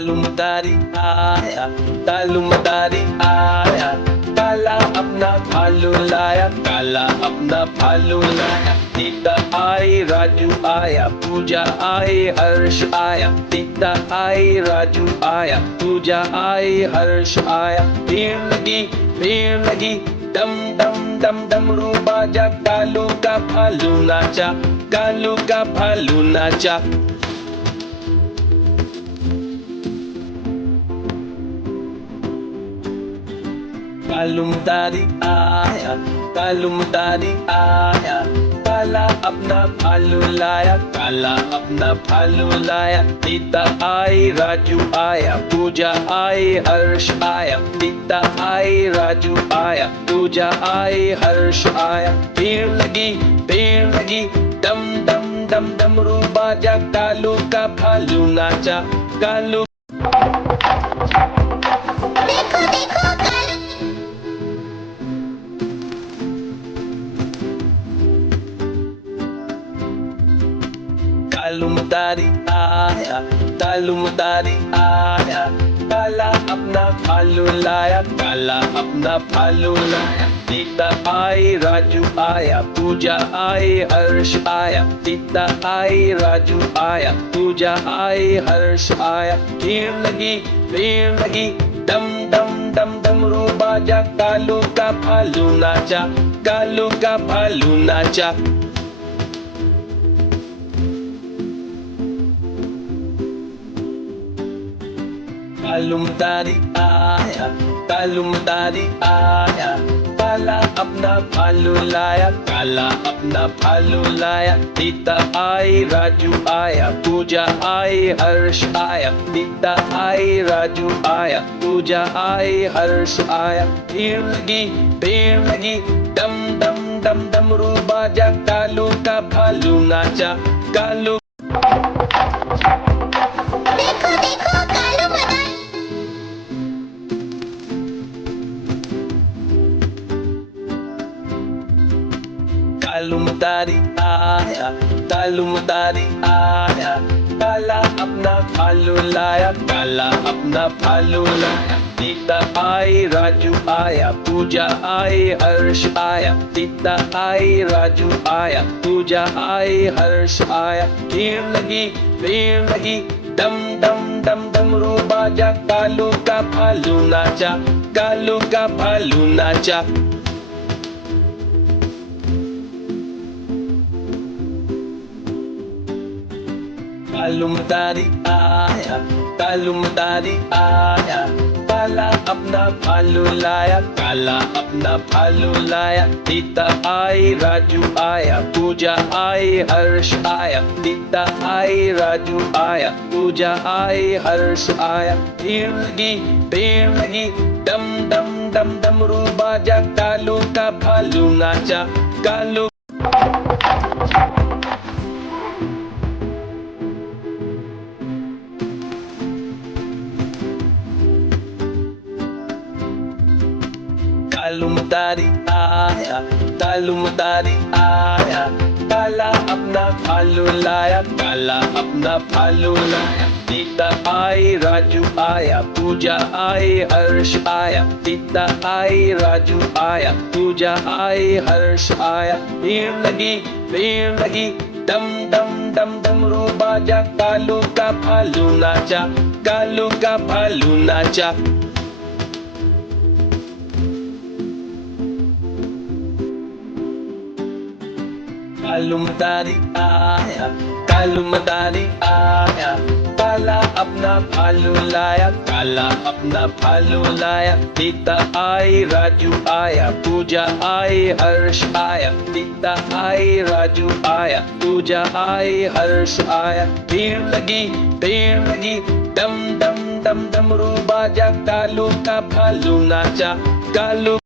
कालू मदारी आया, कालू मदारी आया, काला अपना भालू लाया, काला अपना भालू लाया। सीता आई, राजू आया, पूजा आई, हर्ष आया। सीता आई, राजू आया, पूजा आई, हर्ष आया। भीड़ लगी, डम डम डम डमरू बाजा, कालू का भालू नाचा, कालू का भालू नाचा। कालू मदारी आया, कालू मदारी आया, काला अपना भालू लाया, काला अपना भालू लाया। सीता आई, राजू आया, पूजा आई, हर्ष आया। सीता आई, राजू आया, पूजा आई, हर्ष आया। भीड़ लगी, डम डम डम डमरू बाजा, कालू का भालू नाचा, कालू। देखो देखो कालू। कालू मदारी आया, कालू मदारी आया, काला अपना भालू लाया, काला अपना भालू लाया। सीता आई, राजू आया, पूजा आई, हर्ष आया। सीता आई, राजू आया, पूजा आई, हर्ष आया। भीड़ लगी, डम डम डम डमरू बाजा, कालू का भालू नाचा, कालू का भालू नाचा। कालू मदारी आया, कालू मदारी आया, काला अपना भालू लाया, काला अपना भालू लाया। सीता आई, राजू आया, पूजा आई, हर्ष आया। सीता आई, राजू आया, पूजा आई, हर्ष आया। भीड़ लगी, डम डम डम डमरू बाजा, कालू का भालू नाचा, कालू। देखो देखो कालू मदारी। कालू मदारी आया, कालू मदारी आया, काला अपना भालू लाया, काला अपना भालू लाया। सीता आई, राजू आया, पूजा आई, हर्ष आया। सीता आई, राजू आया, पूजा आई, हर्ष आया। भीड़ लगी, डम डम डम डमरू बाजा, कालू का भालू नाचा, कालू का भालू नाचा। कालू मदारी आया, कालू मदारी आया, काला अपना भालू लाया, काला अपना भालू लाया। सीता आई, राजू आया, पूजा आई, हर्ष आया। सीता आई, राजू आया, पूजा आई, हर्ष आया। भीड़ लगी, डम डम डम डमरू बाजा, कालू का भालू नाचा, कालू। कालू मदारी आया, कालू मदारी आया, काला अपना भालू लाया, काला अपना भालू लाया। सीता आई, राजू आया, पूजा आई, हर्ष आया। सीता आई, राजू आया, पूजा आई, हर्ष आया। भीड़ लगी, डम डम डम डमरू बाजा, कालू का भालू नाचा, कालू का भालू नाचा। कालू मदारी आया, कालू मदारी आया, काला अपना भालू लाया, काला अपना भालू लाया। सीता आई, राजू आया, पूजा आई, हर्ष आया। सीता आई, राजू आया, पूजा आई, हर्ष आया। भीड़ लगी, डम डम डम डमरू बाजा, कालू का भालू नाचा, कालू।